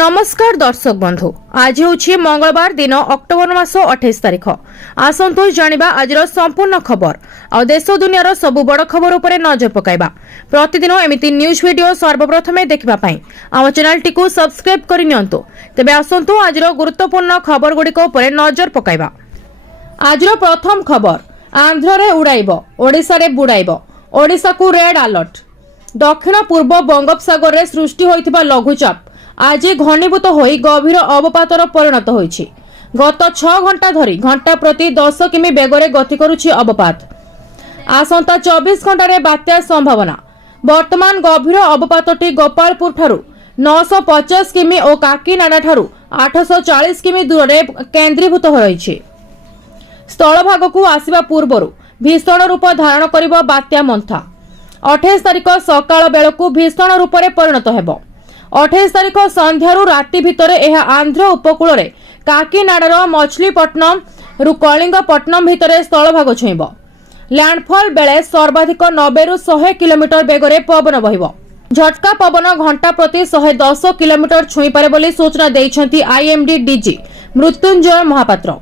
नमस्कार दर्शक बंधु आज हूँ मंगलवार दिन अक्टोबर मास 28 तारिख। आसतु जानिबा आज संपूर्ण खबर और देश दुनियार सबु बड़ खबर उपरे नजर पकाइबा। प्रतिदिन एमिति न्यूज वीडियो सर्वप्रथमे देखिबा पई आम चैनल टी को सब्सक्राइब करि नियंतु। तेबे आसतु आज गुरुत्वपूर्ण खबर गुड़िक उपरे नजर पकाइबा। आज प्रथम खबर आंध्र रे उड़ाइबो ओडिसा रे बुड़ाइबो ओडिसा को रेड अलर्ट। दक्षिण पूर्व बंगोपसागर रे सृष्टि होइथिबा लघुचाप आज घनीभूत होई गभीर अवपातर परिणत होइछि। गत 6 घंटा धरी घंटा प्रति 10 किमी बेगरे गति करुछि अवपात। आसंता 24 घंटा रे बात्या संभावना। वर्तमान गभीर अवपातटी गोपालपुर ठारू 950 किमी और काकीनाडा ठारू 840 किमी दूर रे केंद्रीभूत होइछि। स्थल भाग को आसिबा पूर्वरु भीषण रूप धारण करिबो बात्या मंथा। 28 तारिख सकाळ बेलकु भीषण रूप रे परिणत हेबो। 28 तारिख संध्यारू राति भितर यह आंध्र उपकूल रे काकीनाडार मछलीपट्टनम रु कलिंगपट्टनम भितर स्थल भाग छुईब। लैंडफॉल बेले सर्वाधिक 90 रु 100 किलोमीटर बेगरे पवन बहिब। झटका पवन घंटा प्रति 110 किलोमीटर छुई पारे बोली सूचना देइछंती आईएमडी डीजी मृत्युंजय महापात्र।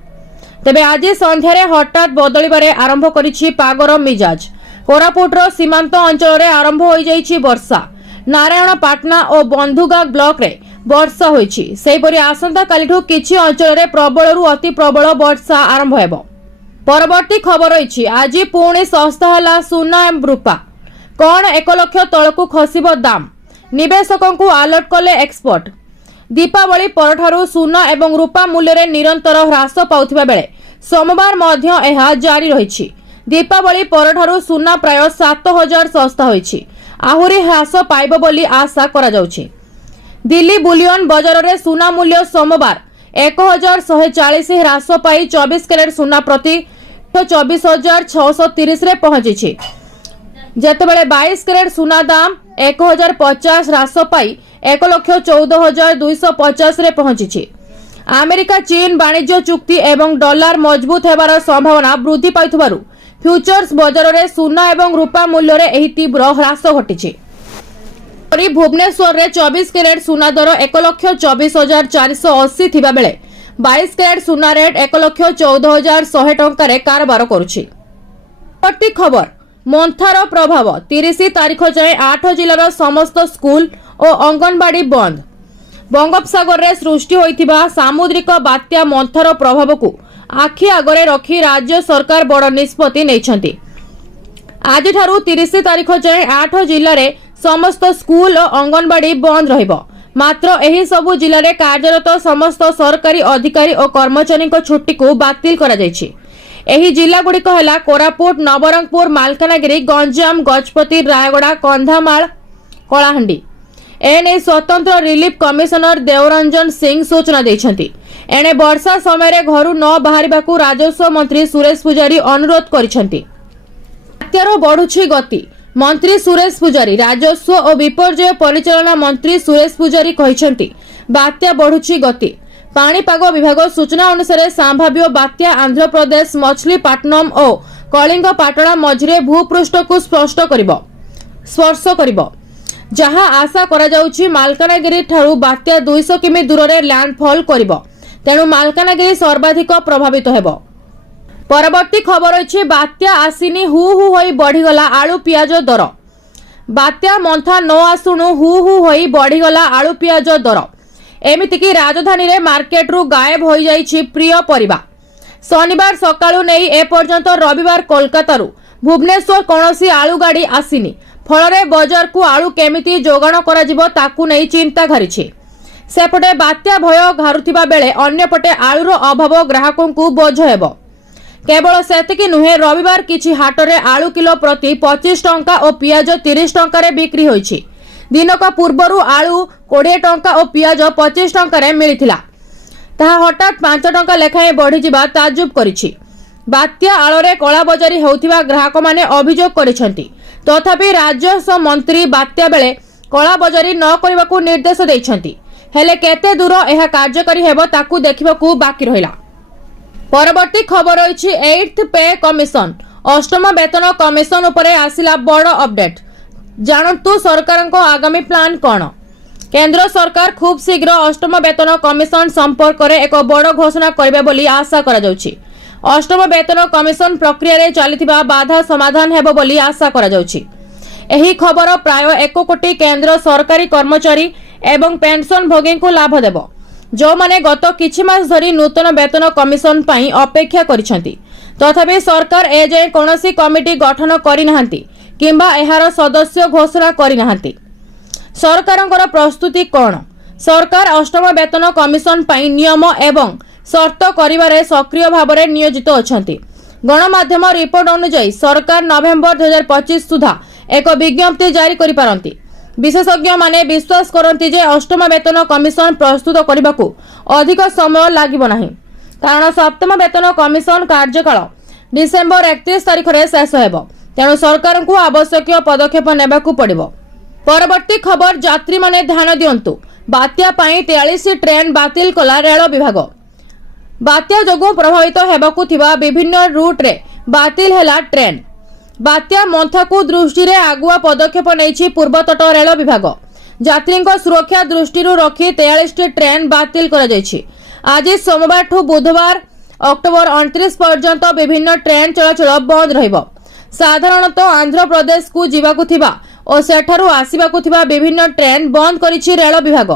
तेबे आज संध्यारे हठात बदलिबारे आरंभ करिछि पागर मिजाज। कोरापुटर सीमांत अंचल रे आरंभ होई जाइछि वर्षा। नारायणपाटना और बंधुगा ब्लॉक रे वर्षा होइछि। सेहिपरि आसंता कालिठु किछि अंचल रे प्रबलरु अति प्रबल वर्षा आरंभ हेबो। परवर्ती खबर रहिछि आज पुणी सस्ता हला सुना एवं रूपा। कोन 1 लाख तळकु खसिबो दाम निवेशकंकु अलर्ट कले एक्सपर्ट। दीपावली परठारु सुना एवं रूपा मूल्य रे निरंतर ह्रास पाउथिबा बेले सोमवार मध्य एहा जारी रहिछि। दीपावली परठारु सुना प्राय 7000 सस्ता होइछि। आहुरी ह्रास पाइब बोली आशा करा जाउछि। दिल्ली बुलियन बजार रे सुना मूल्य सोमवार 1140 ह्रास पाई 24 कैरेट सुना प्रति 24630 रे पहुंची। जेतेबेले 22 कैरेट सुना दाम 1050 ह्रास पाई 1,14,250 रे पहुंची। अमेरिका चीन वाणिज्य चुक्ति एवं डॉलर मजबूत हेबार संभावना वृद्धि पाइथबारु फ्यूचर्स बजार रे सुना एवं रूपा मूल्य रे एही तीव्र ह्रास घटिछि। भुवनेश्वर रे 24 कैरेट सुना दर 1,24,480 थिबा बेले 22 कैरेट सुना रेट 1,14,100 टंका रे कारबार करुछि। प्रति खबर मंथार प्रभाव 30 तारिख जाए 8 जिल्लार समस्त स्कूल और अंगनवाड़ी बंद। बंगोपसागर रे सृष्टि होइथिबा सामुद्रिक बात्या मंथार प्रभाव को आखि आगरे रखी राज्य सरकार बड़ निष्पत्ति नेइछंती। आज ठारू 30 तारिख जाए 8 जिल्ला रे समस्त स्कूल और अंगनवाड़ी बंद रहिबो। मात्र एही सबु जिल्ला रे कार्यरत समस्त सरकारी अधिकारी और कर्मचारी छुट्टी को बातिल करा जायछि। एही जिल्ला गुड़िक हैला कोरापुट, नवरंगपुर, मालकानगिरी, गंजाम, गजपति, रायगड़ा, कंधामाल, कलाहांडी। एने स्वतंत्र रिलीफ कमिशनर देवरंजन सिंह सूचना दैछंती। एने वर्षा समय रे घरु न बाहरिबाकू राजस्व मंत्री सुरेश पुजारी अनुरोध करिसंती। बात्यार बढ़ुछि गति मंत्री सुरेश पुजारी। राजस्व और विपर्यय परिचालना मंत्री सुरेश पुजारी कहिसंती बात्या बढ़ुछि गति। पाणीपाग विभाग सूचना अनुसार संभाव्य बात्या आंध्र प्रदेश मछलीपट्टनम और कलिंगपाटना मझिरे भूपृष्ठ को स्पर्श करिबो। जहां आशा करा जाउछि मालकानगिरी ठारू बात्या 200 किमी दूर रे लैंडफॉल करिबो। तेणु मालकानगिरी सर्वाधिक प्रभावित हेबो। परवर्ती खबर अछि बात्या आसिनी हु हु होई बढ़ीगला आलू पियाज दर। बात्या मंथा न आसुनु हु हु होई बढ़ीगला आलू पियाज दर। एमिति कि राजधानी रे मार्केट रु गायब होई जाइछि प्रिय परिबा। शनिवार सकाळु नै ए पर्यंत रविवार कोलकाता रु भुवनेश्वर कोनोसी आलू गाड़ी आसिनी। फलरे बजार को आलू केमिति जोगाण कराजिबो ताकू नै चिंता घारिछि। सेपटे बात्या भय घारुथिबा बेले अन्यपटे आलूर अभाव ग्राहकों को बोझ हेबो। केवल सेतिकी नुहे रविवार किछि हाटरे आलू किलो प्रति 25 टंका और पियाज 30 टंका रे बिक्री होइछि। दिनक पूर्वरु आलू 20 टंका और पियाज 25 टंका रे मिलिथिला। ताहा हठात 5 टंका लेखाए बढ़ी जिबा ताजुब करिछि। बात्या आलोरे कला बजारी होउथिबा ग्राहक माने अभियोग करिसंती। तथापि राजस्व मंत्री बात्या बेले कला बजारी न करबाकू निर्देश दैछंती। हेले केते दूर एहा कार्यकारी हेबो ताकू देखिबाकू बाकी रहिला। परवर्ती खबर रहिछि 8th पे कमिशन। अष्टम वेतन कमिशन उपरे आसिला बड़ अपडेट। जानतु सरकारक आगामी प्लान कोन। केंद्र सरकार खूब शीघ्र अष्टम वेतन कमिशन संपर्क में एक बड़ घोषणा करेंगे बोली आशा करा जाउछि। अष्टम वेतन कमिशन प्रक्रिया रे चलिथिबा बाधा समाधान हेबो बोली आशा करा जाउछि। एही खबर प्राय 1 कोटी केंद्र सरकारी कर्मचारी एवं पेंशन भोगी को लाभ देबो, जो माने गत किछि मास धरी नूतन वेतन कमिशन पई अपेक्षा करिसेंती। तथापि सरकार एजाए कोनोसी कमिटी गठन करि नाहंती किंबा एहार सदस्य घोषणा करि नाहंती। सरकारଙ୍କର प्रस्तुति कौन? सरकार अष्टम वेतन कमिशन पई नियम एवं शर्त करिवारे सक्रिय भावरे नियोजित अछंती। गणमाध्यम रिपोर्ट अनुसार सरकार नवेम्बर 2025 सुधा एक विज्ञप्ति जारी करि पारंती। विशेषज्ञ माने विश्वास करंती जे अष्टम वेतन कमिशन प्रस्तुत करबाकू अधिक समय लागिबो नाही, कारण सप्तम वेतन कमिशन कार्यकाल डिसेंबर 31 तारिख रे शेष हेबो। तेणु सरकार को आवश्यक पदक्षेप नेबाकू पड़िबो। परवर्ती खबर यात्री माने ध्यान दियंतु। बात्या पाई 43 ट्रेन बातिल कला रेल विभाग। बात्या जोगु प्रभावित हेबाकू थिबा विभिन्न रूट रे बातिल हेला ट्रेन। बात्या मंथाकू दृष्टि रे आगुआ पदक्षेप नैछि पूर्वतट रेल विभाग। यात्रींको सुरक्षा दृष्टि रखी 43 ट्रेन बातिल करा जायछि। आज सोमवार ठू बुधवार अक्टोबर 29 पर्यंत विभिन्न ट्रेन चलाचल बंद रहिबो। साधारणतः आंध्र प्रदेश को जीवाकू थिबा और सेठारु आसिबाकू थिबा विभिन्न ट्रेन बंद करिछि रेल विभाग।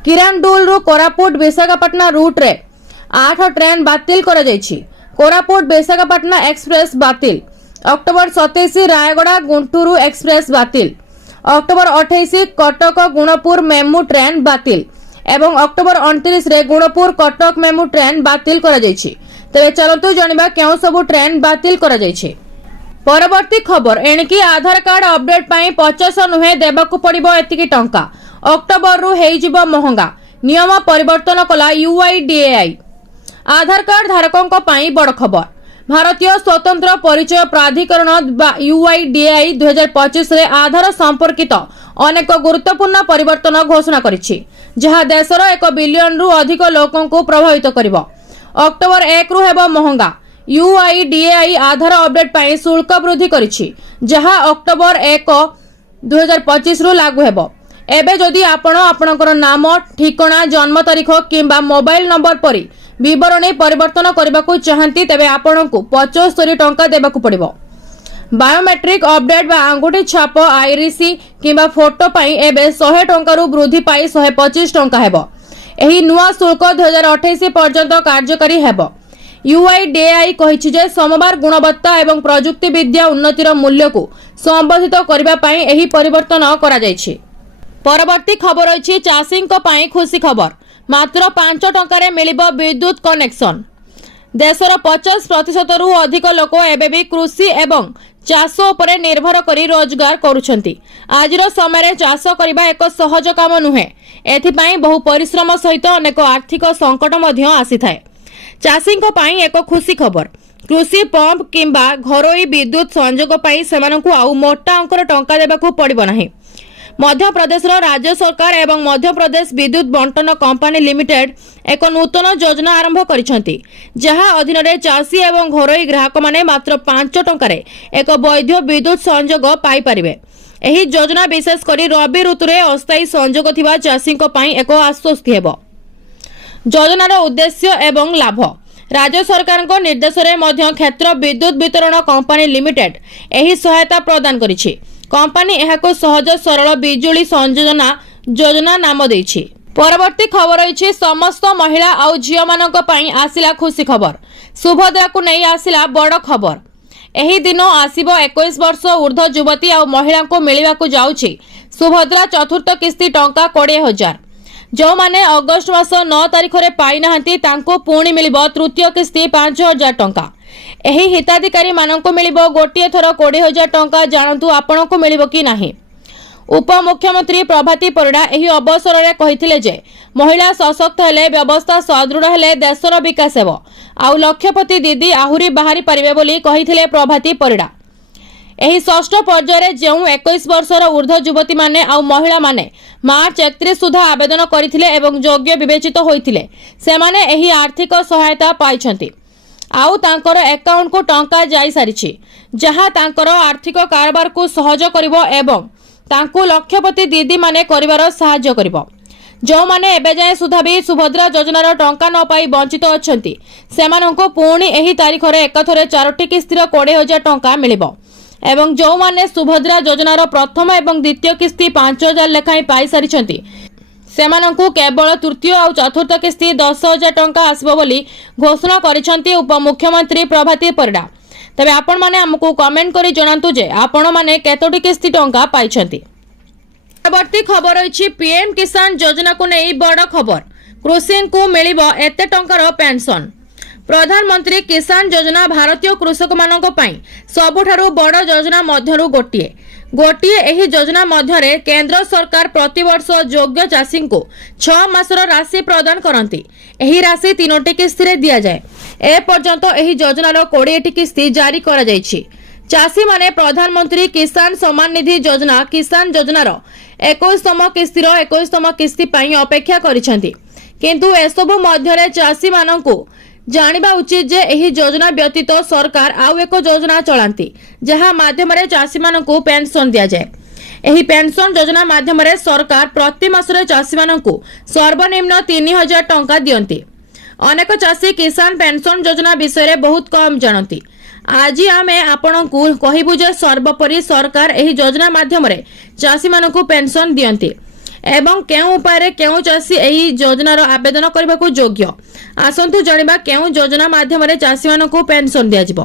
किरांडुल रु कोरापुट विशाखापट्टना रूट रे 8 ट्रेन बातिल करा जायछि। कोरापुट विशाखापट्टना एक्सप्रेस बातिल। अक्टोबर 27 रायगड़ा गुंटूरु एक्सप्रेस बातिल। October 28 Cuttack Gunpur MEMU train बातिल एवं अक्टोबर 29 रे गुणपुर कटक मेमू ट्रेन बातिल करा जायछि। तबे चलतु जनिबा केउ सब ट्रेन बातिल करा जायछि। परवर्ती खबर एणिकी आधार कार्ड अपडेट पाई 50 नुहे देबाकू पड़िबो एतिकी टंका। अक्टोबर रु हेइजिबो महंगा। नियम परिवर्तन कला UIDAI। आधार कार्ड धारकों पाई बड़ खबर। भारतीय स्वतंत्र परिचय प्राधिकरण UIDAI 2025 रे आधार संपर्कित अनेक गुरुत्वपूर्ण परिवर्तन घोषणा करिछि, जहां देशर 1 बिलियन रु अधिक लोकों को प्रभावित करिबो। अक्टोबर 1 रु हेबो महंगा। UIDAI आधार अपडेट पाई शुल्क वृद्धि करिछि, जहां अक्टोबर 1 2025 रु लागू हेबो। एबे जदि आपण आपणकर नाम, ठिकाना, जन्म तारीख किंबा मोबाइल नंबर परी विवरणी परिवर्तन करबाकू चाहंती तेबे आपणकू 75 टंका देबाकू पड़िबो। बायोमेट्रिक अपडेट बा अंगूठी छाप, आईरिसी किंबा फोटो पाई एबे 100 टंका रु वृद्धि पाई 125 टंका हेबो। एही नुआ शुल्क 2028 पर्यंत कार्यकारी हेबो। UIDAI कहिछि जे सोमवार गुणवत्ता एवं प्रजुक्ति विद्या उन्नतिर मूल्य को संबोधित करबा पाई एही परिवर्तन करा जायछि। परवर्ती खबर अछि चाषींको पाई खुशी खबर। मात्र 5 टंका रे मिलिबो विद्युत कनेक्शन। देशर 50% रु अधिक लोक एबे भी कृषि एवं चाष उपरे निर्भर करी रोजगार करूछंती। आजिर समय चाष करबा एक सहज काम नुहे। एथिपाई बहु परिश्रम सहित अनेक आर्थिक संकट मध्य आसीथाय। चाषींको पाई एक खुशी खबर। कृषि पंप किंबा घरोई विद्युत संयोग पाई सेमानकु आउ मोटा अंकर टंका देबाकू पड़िबो नाही। मध्य प्रदेश राज्य सरकार एवं मध्य प्रदेश विद्युत बंटन कंपनी लिमिटेड एक नूतन योजना आरंभ करिसेंती, जहां अधीन रे चाषी एवं घरोई ग्राहक माने मात्र 5 टंका रे एक वैध विद्युत संयोग पाई परिबे। एही योजना विशेष करी रबी ऋतु रे अस्थायी संयोग थिबा चाषींको पाई एक आश्वस्ति हेबो। योजनार उद्देश्य एवं लाभ। राज्य सरकार को निर्देश रे मध्य क्षेत्र विद्युत वितरण कंपनी लिमिटेड एही सहायता प्रदान करिछि। कंपनी एहाको सहज सरल बिजुली संयोजना योजना नाम देछि। परवर्ती खबर अछि समस्त महिला आउ झियो मानक पई आसिला खुशी खबर। सुभद्रा को नै आसिला बड़ खबर। एही दिन आसीबो 21 वर्ष ऊर्ध्व युवती आउ महिला को मिलिबा को जाउछि सुभद्रा चतुर्थ किस्ती टंका 20,000। जो माने अगस्त मास 9 तारिख रे पाई नाहंती तांको पुणी मिलिबो तृतीय किस्ती 5,000 टंका। एही हिताधिकारी माननको मिलिबो गोटिए थर 20,000 टंका। जानतु आपनको मिलिबो कि नाही। उपमुख्यमंत्री प्रभाती परिडा एही अवसर रे कहिथिले जे महिला सशक्त हेले व्यवस्था सदृढ़ हेले देशर विकास हेबो आउ लक्षपति दीदी आहुरी बाहरी परिबे बोली कहिथिले प्रभाती परिडा। एही षष्ठ पर्याय जो 21 वर्षर ऊर्ध्व युवती माने आउ महिला माने मार्च 31 सुधा आवेदन करथिले एवं योग्य विवेचित होइथिले सेमाने एही आर्थिक सहायता पाइछंती आउ तांकर अकाउंट को टंका जाई सारिछि, जहां तांकर आर्थिक कारोबार को सहज करिवो एवं तांको लक्षपति दीदी माने करिवार सहाय्य करिवो। जो माने एबे जाए सुधा भी सुभद्रा योजनार टंका न पाई वंचित अछंती सेमानंको पुणी एही तारीख रे एकथरे 4टी किस्तीर 20,000 टंका मिलिबो एवं जो माने सुभद्रा योजनार प्रथम एवं द्वितीय किस्ती 5,000 लेखाई पाई सारिछंती सेमानंको केवल तृतीय और चतुर्थ किस्ती 10,000 टंका आसबो बोली घोषणा करिसंती उपमुख्यमंत्री प्रभाती परिडा। तबे आपण माने हमकु कमेंट करी जणांतु जे आपण माने केतोटी किस्ती टंका पाइछंती। परवर्ती खबर रही पीएम किसान योजना को नहीं बड़ खबर कृषि को मिलिबो एते टंकार पेंशन। प्रधानमंत्री किसान योजना भारतीय कृषक मानक पई सबुठारु बड़ योजना मध्यरु गोटिए एही योजना मध्यरे केंद्र सरकार प्रतिवर्ष योग्य चाषी को 6 मासर राशि प्रदान करती। एही राशि 3टी किस्ती रे दिया जाए। ए पर्यंत एही योजनार 20टी किस्ती जारी करा जायछि। चाषी माने प्रधानमंत्री किसान सम्मान निधि योजना किसान योजनार 21तम किस्तीर 21तम किस्ती पई अपेक्षा करिसंती किंतु एसबु मध्यरे चाषी मानकु जानिबा उचित जे एही योजना व्यतीत सरकार आउ एक योजना चलांती जहा माध्यमरे चाषी मानकु पेंशन दिया जाए। एही पेंशन योजना माध्यमरे सरकार प्रति मासरे चाषी मानकु सर्वनिम्न 3,000 टंका दियंती। अनेक चाषी किसान पेंशन योजना विषय रे बहुत कम जानती। आज आमे आपनकु कहिबु जे सर्वोपरि सरकार एही योजना माध्यमरे चाषी मानकु पेंशन दियंती एवं केउ उपाय रे केउ चाषी एही योजनार आवेदन करबाकु योग्य आसंतु जानिबा केउ योजना माध्यमरे चाषी मानकु पेंशन दिया जिवो।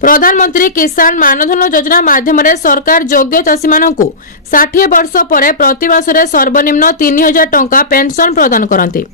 प्रधानमंत्री किसान मानधन योजना माध्यमरे सरकार योग्य चाषी मानकु 60 वर्ष परे प्रति मासरे सर्वनिम्न 3,000 टंका पेंशन प्रदान करंती।